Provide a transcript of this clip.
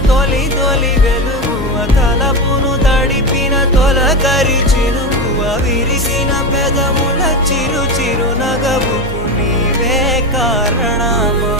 తొలి తొలి వెలుగు తలపును తడిపిన తొలకరి చినుకు విరిసిన పెదముల చిరు చిరు నగవుకు నీవే కారణమా